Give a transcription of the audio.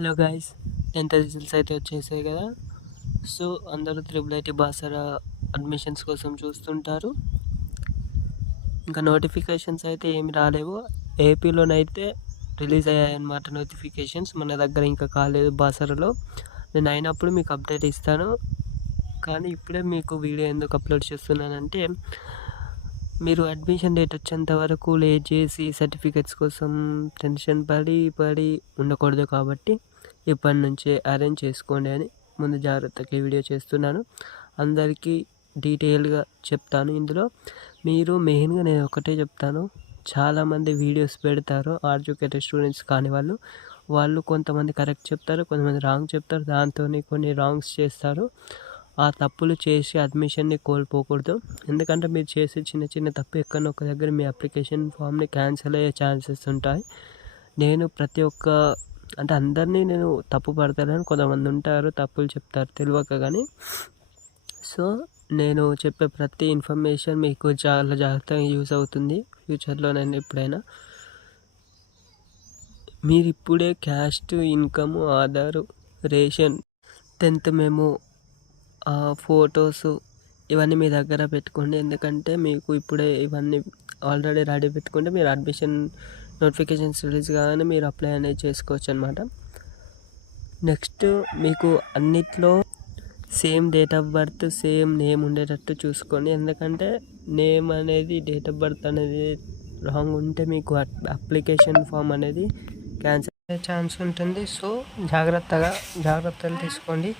Hello guys, 10th results అయితే వచ్చేసాయి కదా. సో అందరూ త్రిబుల్ ఐటీ బాసరా అడ్మిషన్స్ కోసం చూస్తుంటారు. ఇంకా నోటిఫికేషన్స్ అయితే ఏమి రాలేవు. ఏపీలోనైతే రిలీజ్ అయ్యాయన్నమాట నోటిఫికేషన్స్. మన దగ్గర ఇంకా కాలేదు బాసరాలో. నేను అయినప్పుడు మీకు అప్డేట్ ఇస్తాను. కానీ ఇప్పుడే మీకు వీడియో ఎందుకు అప్లోడ్ చేస్తున్నానంటే, మీరు అడ్మిషన్ డేట్ వచ్చేంత వరకు లేట్ చేసి సర్టిఫికెట్స్ కోసం టెన్షన్ పడి ఉండకూడదు. కాబట్టి ఇప్పటి నుంచే అరేంజ్ చేసుకోండి అని ముందు జాగ్రత్తగా వీడియో చేస్తున్నాను. అందరికీ డీటెయిల్గా చెప్తాను. ఇందులో మీరు మెయిన్గా నేను ఒకటే చెప్తాను, చాలామంది వీడియోస్ పెడతారు ఎడ్యుకేటెడ్ స్టూడెంట్స్ కాని వాళ్ళు కొంతమంది కరెక్ట్ చెప్తారు, కొంతమంది రాంగ్ చెప్తారు. దాంతో కొన్ని రాంగ్స్ చేస్తారు. ఆ తప్పులు చేసి అడ్మిషన్ని కోల్పోకూడదు. ఎందుకంటే మీరు చేసే చిన్న తప్పు ఎక్కడో ఒక దగ్గర మీ అప్లికేషన్ ఫామ్ని క్యాన్సిల్ అయ్యే ఛాన్సెస్ ఉంటాయి. నేను ప్రతి ఒక్క అంటే అందరినీ నేను తప్పు పడతానని, కొంతమంది ఉంటారు తప్పులు చెప్తారు తెలియక. కానీ సో నేను చెప్పే ప్రతి ఇన్ఫర్మేషన్ మీకు చాలా జాగ్రత్తగా యూస్ అవుతుంది ఫ్యూచర్లో. నేను ఎప్పుడైనా మీరు ఇప్పుడే caste, income, Aadhaar, ration, 10th మేము ఫొటోస్ ఇవన్నీ మీ దగ్గర పెట్టుకోండి. ఎందుకంటే మీకు ఇప్పుడే ఇవన్నీ ఆల్రెడీ రెడీ పెట్టుకుంటే మీరు అడ్మిషన్ నోటిఫికేషన్స్ రిలీజ్ కాగానే మీరు అప్లై అనేది చేసుకోవచ్చు అనమాట. నెక్స్ట్ మీకు అన్నిట్లో same date of birth, same name ఉండేటట్టు చూసుకోండి. ఎందుకంటే నేమ్ అనేది, డేట్ ఆఫ్ బర్త్ అనేది రాంగ్ ఉంటే మీకు అప్లికేషన్ ఫామ్ అనేది క్యాన్సిల్ అయ్యే ఛాన్స్ ఉంటుంది. సో జాగ్రత్తలు తీసుకోండి.